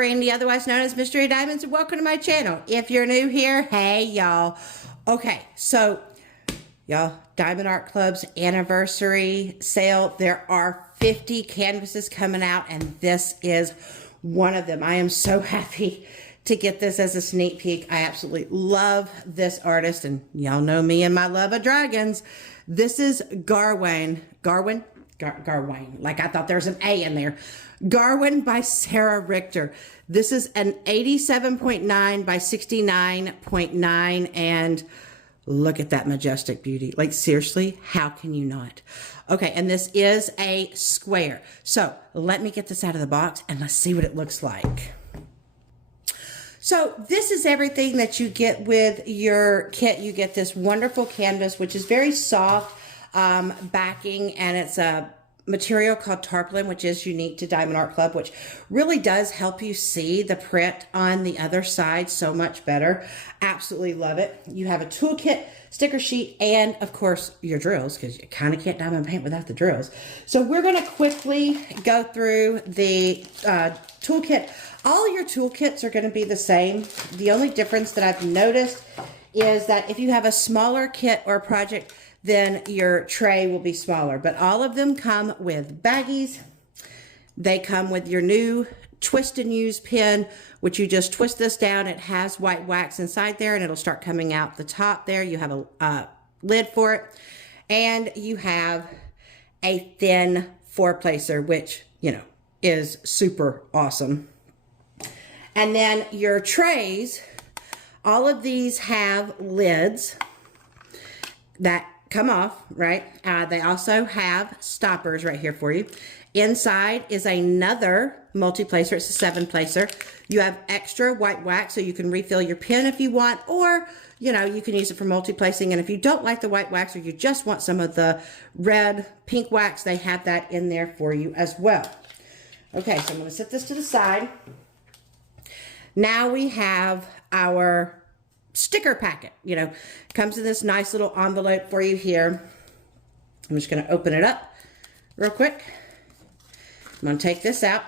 Brandy, otherwise known as Mystery Diamonds, and welcome to my channel. If you're new here, hey y'all. Okay, so y'all, Diamond Art Club's anniversary sale. There are 50 canvases coming out, and this is one of them. I am so happy to get this as a sneak peek. I absolutely love this artist, and y'all know me and my love of dragons. This is Garwin. Garwin? Garwin. Like I thought there was an A in there. Garwin by Sarah Richter. This is an 87.9 by 69.9, and look at that majestic beauty. Like seriously, how can you not? Okay, and this is a square. So let me get this out of the box and let's see what it looks like. So this is everything that you get with your kit. You get this wonderful canvas, which is very soft backing, and it's a material called tarpaulin, which is unique to Diamond Art Club, which really does help you see the print on the other side so much better. Absolutely love it. You have a toolkit, sticker sheet, and of course your drills, because you kind of can't diamond paint without the drills. So we're going to quickly go through the toolkit. All your toolkits are going to be the same. The only difference that I've noticed is that if you have a smaller kit or project, then your tray will be smaller. But all of them come with baggies. They come with your new twist and use pin, which you just twist this down. It has white wax inside there, and it'll start coming out the top there. You have a lid for it. And you have a thin four placer, which, you know, is super awesome. And then your trays, all of these have lids that come off, right? They also have stoppers right here for you. Inside is another multi-placer. It's a 7-placer. You have extra white wax, so you can refill your pin if you want, or, you know, you can use it for multi-placing. And if you don't like the white wax, or you just want some of the red, pink wax, they have that in there for you as well. Okay, so I'm going to set this to the side. Now we have our sticker packet. You know, comes in this nice little envelope for you here. I'm just going to open it up real quick. I'm going to take this out.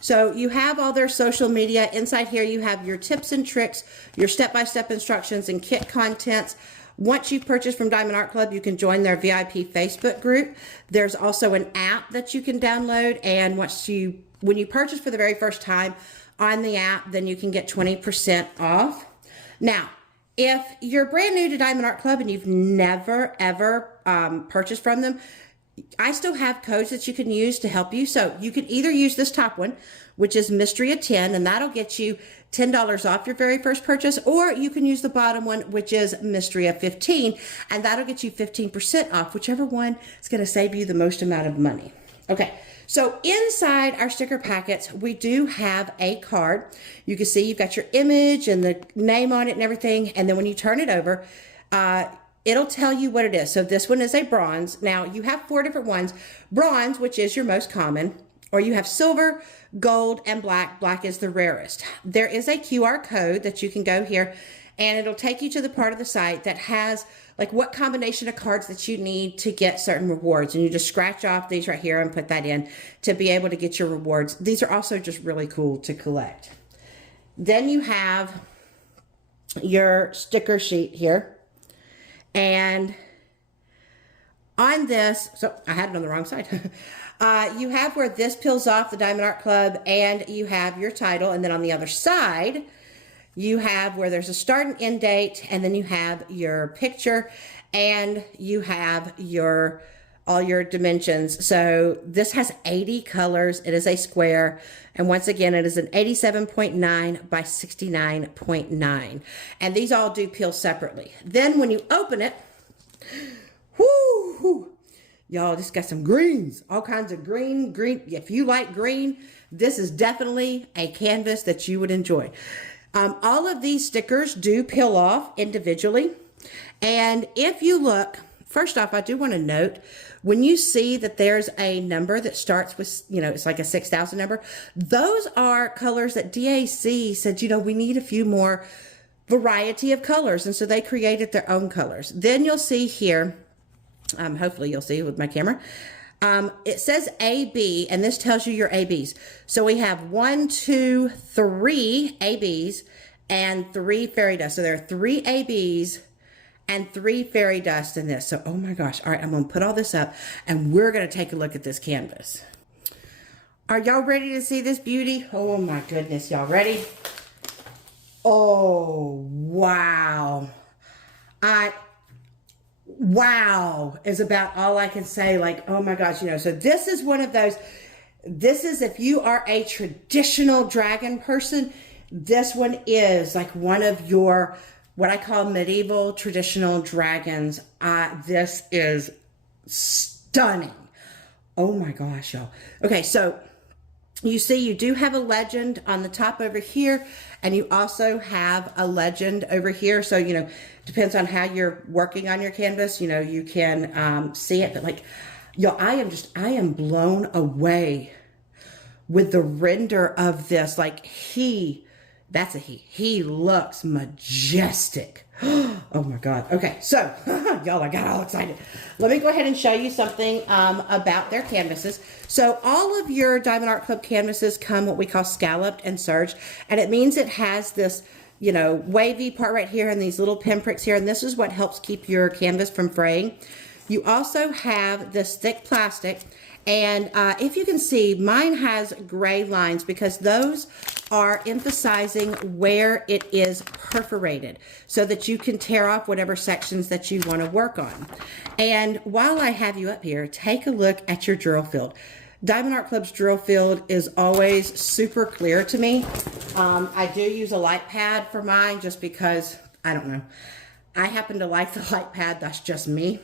So you have all their social media. Inside here you have your tips and tricks, your step-by-step instructions, and kit contents. Once you purchase from Diamond Art Club, you can join their VIP Facebook group. There's also an app that you can download, and when you purchase for the very first time on the app, then you can get 20% off. Now, if you're brand new to Diamond Art Club and you've never, ever purchased from them, I still have codes that you can use to help you. So you can either use this top one, which is Mystery of 10, and that'll get you $10 off your very first purchase, or you can use the bottom one, which is Mystery of 15, and that'll get you 15% off, whichever one is going to save you the most amount of money. Okay. So inside our sticker packets, we do have a card. You can see you've got your image and the name on it and everything. And then when you turn it over, it'll tell you what it is. So this one is a bronze. Now you have 4 different ones. Bronze, which is your most common, or you have silver, gold, and black. Black is the rarest. There is a QR code that you can go here, and it'll take you to the part of the site that has like what combination of cards that you need to get certain rewards. And you just scratch off these right here and put that in to be able to get your rewards. These are also just really cool to collect. Then you have your sticker sheet here. And on this, so I had it on the wrong side. You have where this peels off, the Diamond Art Club, and you have your title. And then on the other side, you have where there's a start and end date, and then you have your picture, and you have all your dimensions. So this has 80 colors. It is a square, and once again, it is an 87.9 by 69.9. And these all do peel separately. Then when you open it, whoo, y'all, just got some greens, all kinds of green. If you like green, this is definitely a canvas that you would enjoy. All of these stickers do peel off individually. And if you look, first off, I do want to note, when you see that there's a number that starts with, you know, it's like a 6,000 number, those are colors that DAC said, you know, we need a few more variety of colors. And so they created their own colors. Then you'll see here, hopefully you'll see with my camera, It says AB, and this tells you your ABs. So we have 1, 2, 3 ABs and 3 fairy dust. So there are 3 ABs and 3 fairy dust in this. So, oh my gosh. All right, I'm going to put all this up, and we're going to take a look at this canvas. Are y'all ready to see this beauty? Oh my goodness, y'all ready? Oh, wow. Wow is about all I can say. Like, oh my gosh, you know, so this is one of those, this is, if you are a traditional dragon person, this one is like one of your, what I call medieval traditional dragons. This is stunning. Oh my gosh, y'all. Okay, so you see you do have a legend on the top over here, and you also have a legend over here. So, you know, depends on how you're working on your canvas, you know, you can see it. But like, y'all, I am blown away with the render of this. Like, that's a he looks majestic. Oh my God. Okay, so y'all, I got all excited. Let me go ahead and show you something about their canvases. So all of your Diamond Art Club canvases come what we call scalloped and serged, and it means it has this, you know, wavy part right here and these little pinpricks here, and this is what helps keep your canvas from fraying. You also have this thick plastic, and if you can see, mine has gray lines because those are emphasizing where it is perforated so that you can tear off whatever sections that you want to work on. And while I have you up here, take a look at your drill field. Diamond Art Club's drill field is always super clear to me. I do use a light pad for mine just because, I don't know, I happen to like the light pad. That's just me.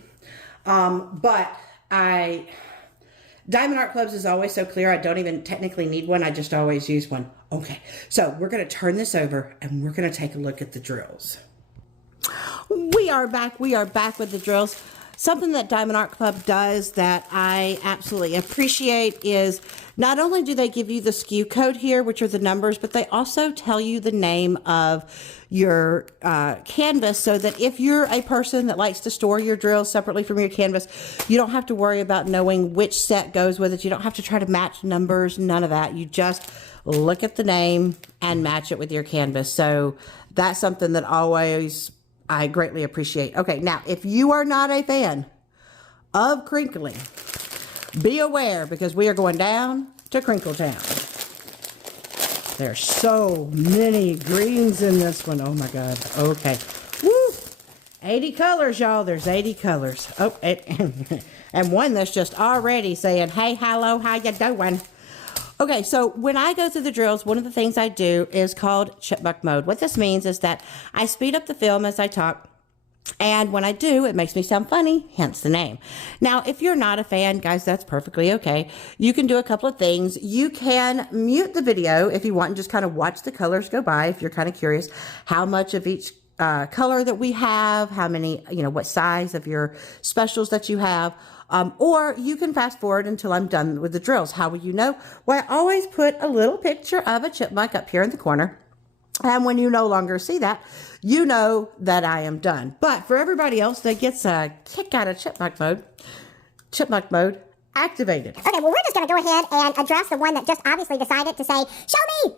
Diamond Art Clubs is always so clear. I don't even technically need one. I just always use one. Okay, so we're going to turn this over and we're going to take a look at the drills. We are back. We are back with the drills. Something that Diamond Art Club does that I absolutely appreciate is not only do they give you the SKU code here, which are the numbers, but they also tell you the name of your canvas so that if you're a person that likes to store your drills separately from your canvas, you don't have to worry about knowing which set goes with it. You don't have to try to match numbers, none of that. You just look at the name and match it with your canvas. So that's something that I greatly appreciate. Okay, now, if you are not a fan of crinkling, be aware because we are going down to Crinkle Town. There's so many greens in this one. Oh my God. Okay. Woo! 80 colors, y'all. There's 80 colors. Oh, and one that's just already saying, hey, hello, how you doing? Okay, so when I go through the drills, one of the things I do is called chipmunk mode. What this means is that I speed up the film as I talk, and when I do, it makes me sound funny, hence the name. Now, if you're not a fan, guys, that's perfectly okay. You can do a couple of things. You can mute the video if you want and just kind of watch the colors go by if you're kind of curious how much of each color that we have, how many, you know, what size of your specials that you have. Or you can fast forward until I'm done with the drills. How will you know? Well, I always put a little picture of a chipmunk up here in the corner. And when you no longer see that, you know that I am done. But for everybody else that gets a kick out of chipmunk mode activated. Okay, well, we're just going to go ahead and address the one that just obviously decided to say, show me!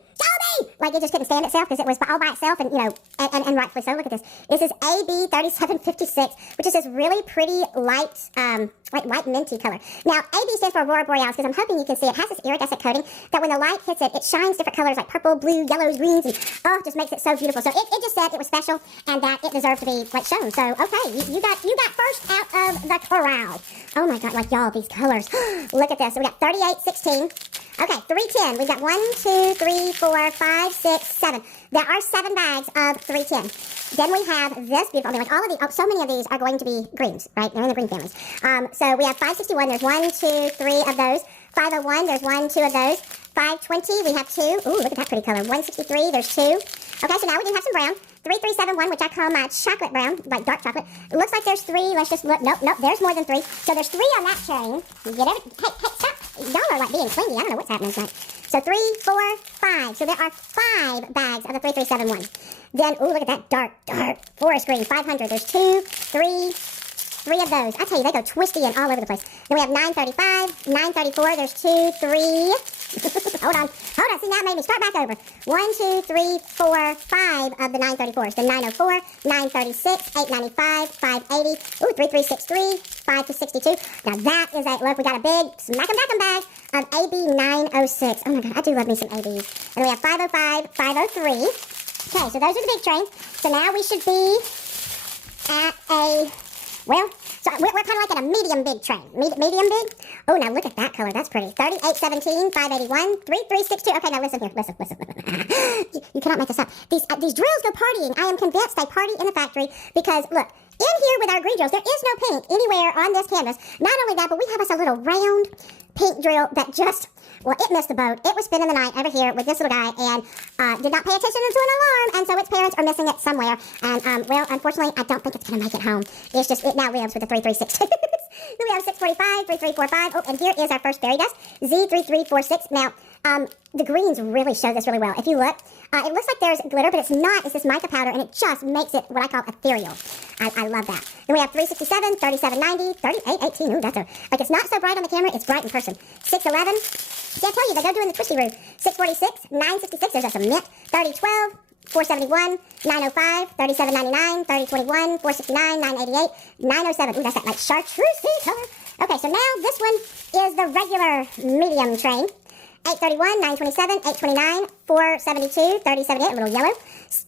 Like, it just couldn't stand itself because it was all by itself, and, you know, and rightfully so. Look at this. This is AB 3756, which is this really pretty light, like light minty color. Now, AB stands for Aurora Borealis because I'm hoping you can see it has this iridescent coating that when the light hits it, it shines different colors like purple, blue, yellows, greens, and oh, it just makes it so beautiful. So it just said it was special and that it deserved to be, like, shown. So, okay, you got first out of the corral. Oh, my God, like, y'all, these colors. Look at this. So we got 3816. Okay, 310. We've got 1, 2, 3, 4, 5, 6, 7. There are 7 bags of 310. Then we have this beautiful, I mean, like all of these, so many of these are going to be greens, right? They're in the green families. So we have 561. There's 1, 2, 3 of those. 501. There's 1, 2 of those. 520. We have 2. Ooh, look at that pretty color. 163. There's 2. Okay, so now we do have some brown. 3371, which I call my chocolate brown, like dark chocolate. It looks like there's 3. Let's just look. Nope, there's more than 3. So there's 3 on that chain. You get it? Hey, stop. Y'all are like being clingy. I don't know what's happening tonight. So 3, 4, 5. So there are 5 bags of the 3371. Then, ooh, look at that dark forest green. 500. There's 2, 3, 3 of those. I tell you, they go twisty and all over the place. Then we have 935, 934. There's 2, 3. Hold on. See, now it made me start back over. 1, 2, 3, 4, 5 of the 934s. Then 904, 936, 895, 580. Ooh, 3363, 5 to 62. Now that is a, look, we got a big smack 'em back 'em bag of AB 906. Oh my God, I do love me some ABs. And we have 505, 503. Okay, so those are the big trains. So now we should be at a, well, so we're kind of like at a medium big train. Medium big? Oh, now look at that color. That's pretty. 3817, 581, 3362. Okay, now listen here. Listen. You cannot make this up. These drills go partying. I am convinced they party in the factory because, look, in here with our green drills, there is no pink anywhere on this canvas. Not only that, but we have us a little round pink drill that just, well, it missed the boat. It was spending the night over here with this little guy and did not pay attention to an alarm, and so its parents are missing it somewhere. And, well, unfortunately, I don't think it's going to make it home. It's just, it now lives with the 336. Then we have 645, 3345. Oh, and here is our first fairy dust, Z3346. Now, the greens really show this really well. If you look, it looks like there's glitter, but it's not. It's this mica powder, and it just makes it what I call ethereal. I love that. Then we have 367, 3790, 3818. Ooh, that's a, like, it's not so bright on the camera. It's bright in person. 611. See, I tell you, they go doing the twisty route. 646, 966. There's a mint. 3012. 471, 905, 3799, 3021, 469, 988, 907. Ooh, that's that like chartreuse color. Okay, so now this one is the regular medium train. 831, 927, 829, 472, 3078, a little yellow.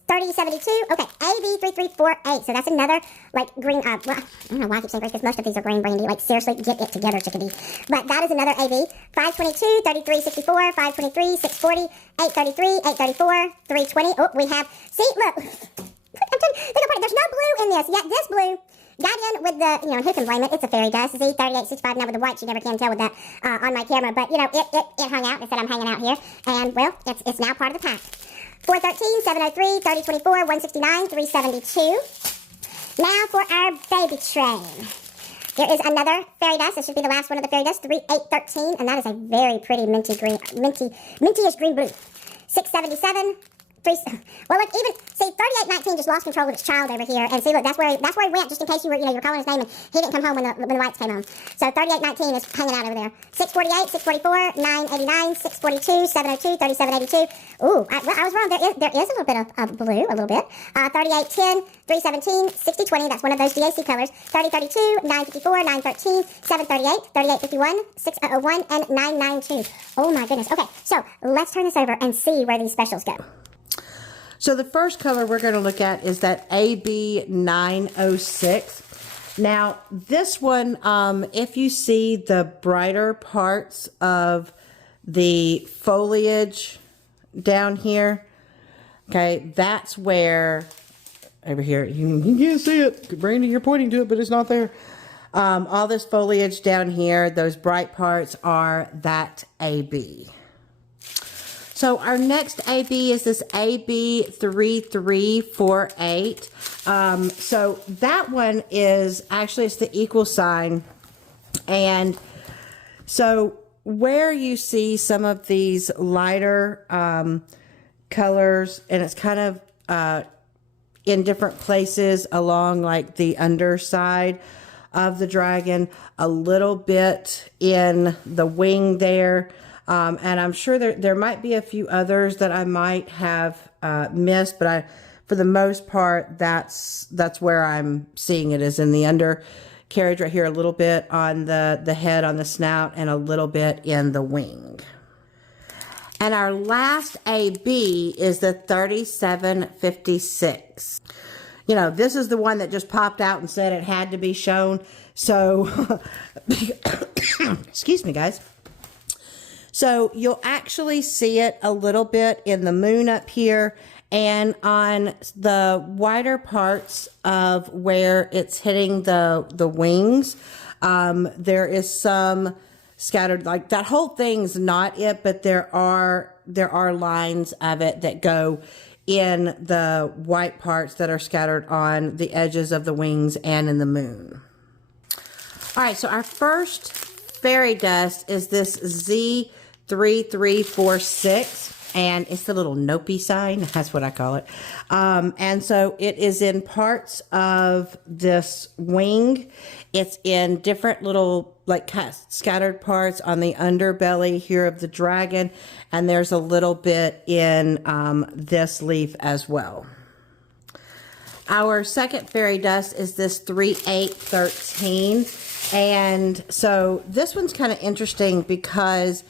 3072, okay, AB3348. So that's another, like, green, well, I don't know why I keep saying green, because most of these are green, Brandy. Like, seriously, get it together, chickadee. But that is another AB. 522, 3364, 523, 640, 833, 834, 320. Oh, we have, see, look. There's no blue in this, yet this blue got in with the, you know, who can blame it? It's a fairy dust. Z3865. Now with the white, you never can tell with that on my camera. But, you know, it hung out. It said I'm hanging out here. And, well, it's now part of the pack. 413, 703, 3024, 169, 372. Now for our baby train. There is another fairy dust. This should be the last one of the fairy dust. 3813. And that is a very pretty minty green, minty-ish green blue. 677. Well, look, even, see, 3819 just lost control of its child over here. And see, look, that's where he went, just in case you were, you were calling his name and he didn't come home when the lights came on. So 3819 is hanging out over there. 648, 644, 989, 642, 702, 3782. Ooh, I was wrong. There is a little bit of blue, a little bit. 3810, 317, 6020. That's one of those GAC colors. 3032, 954, 913, 738, 3851, 6001, and 992. Oh my goodness. Okay, so let's turn this over and see where these specials go. So the first color we're going to look at is that AB 906. Now, this one, if you see the brighter parts of the foliage down here, okay, that's where, over here, you can't see it. Brandy, you're pointing to it, but it's not there. All this foliage down here, those bright parts are that AB. So our next AB is this AB 3348. So that one is actually, it's the equal sign. And so where you see some of these lighter colors, and it's kind of in different places along like the underside of the dragon, a little bit in the wing there. And I'm sure there might be a few others that I might have missed, but for the most part, that's where I'm seeing it, is in the undercarriage right here, a little bit on the head, on the snout, and a little bit in the wing. And our last AB is the 3756. You know, this is the one that just popped out and said it had to be shown. So, excuse me, guys. So you'll actually see it a little bit in the moon up here, and on the wider parts of where it's hitting the wings, there is some scattered, like that whole thing's not it, but there are lines of it that go in the white parts that are scattered on the edges of the wings and in the moon. All right, so our first fairy dust is this Z3346. and it's the little nopey sign. That's what I call it. And so it is in parts of this wing. It's in different little like scattered parts on the underbelly here of the dragon, and there's a little bit in this leaf as well. Our second fairy dust is this 3813, and so this one's kind of interesting because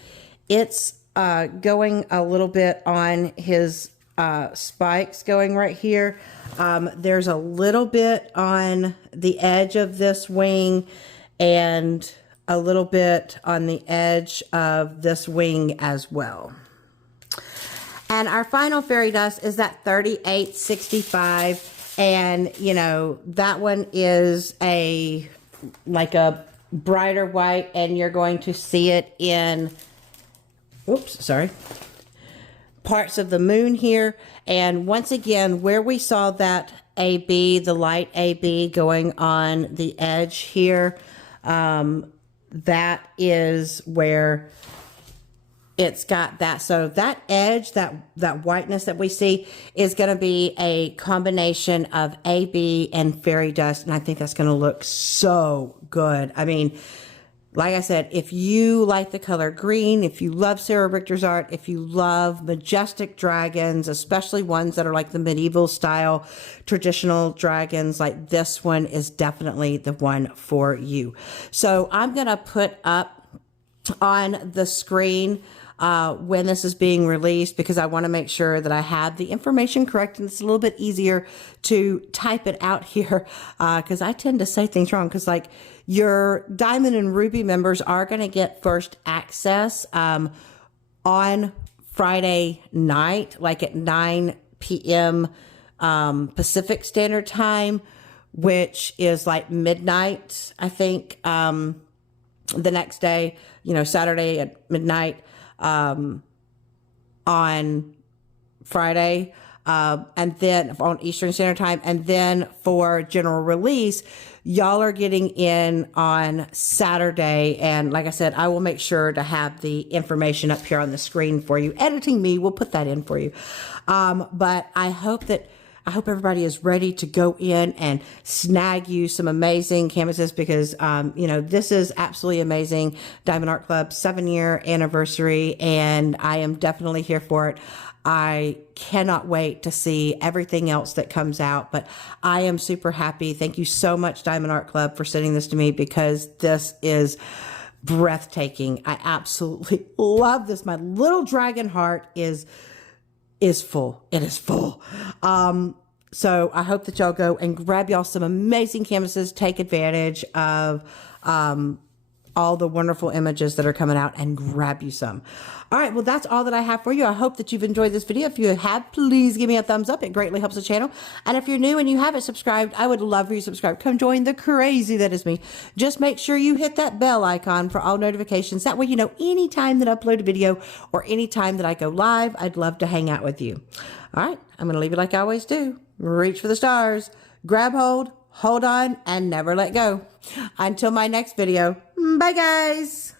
it's going a little bit on his spikes going right here. There's a little bit on the edge of this wing and a little bit on the edge of this wing as well. And our final fairy dust is that 3865, and you know, that one is like a brighter white, and you're going to see it in parts of the moon here. And once again, where we saw that AB, the light AB going on the edge here, that is where it's got that. So that edge, that whiteness that we see is going to be a combination of AB and fairy dust. And I think that's going to look so good. I mean, like I said, if you like the color green, if you love Sarah Richter's art, if you love majestic dragons, especially ones that are like the medieval style traditional dragons, like this one is definitely the one for you. So I'm going to put up on the screen when this is being released, because I want to make sure that I have the information correct, and it's a little bit easier to type it out here because I tend to say things wrong. Because like your Diamond and Ruby members are going to get first access on Friday night, like at 9 p.m. Pacific Standard Time, which is like midnight, I think, the next day, you know, Saturday at midnight on Friday, and then on Eastern Standard Time. And then for general release, y'all are getting in on Saturday. And like I said, I will make sure to have the information up here on the screen for you. Editing me will put that in for you. But I hope everybody is ready to go in and snag you some amazing canvases, because, you know, this is absolutely amazing. Diamond Art Club 7-year anniversary, and I am definitely here for it. I cannot wait to see everything else that comes out, but I am super happy. Thank you so much, Diamond Art Club, for sending this to me, because this is breathtaking. I absolutely love this. My little dragon heart is full. It is full. So I hope that y'all go and grab y'all some amazing canvases. Take advantage of all the wonderful images that are coming out, and grab you some. All right, well, that's all that I have for you. I hope that you've enjoyed this video. If you have, please give me a thumbs up. It greatly helps the channel. And if you're new and you haven't subscribed, I would love for you to subscribe. Come join the crazy that is me. Just make sure you hit that bell icon for all notifications. That way you know anytime that I upload a video or anytime that I go live. I'd love to hang out with you. All right, I'm going to leave it like I always do. Reach for the stars, grab hold on, and never let go. Until my next video, bye guys.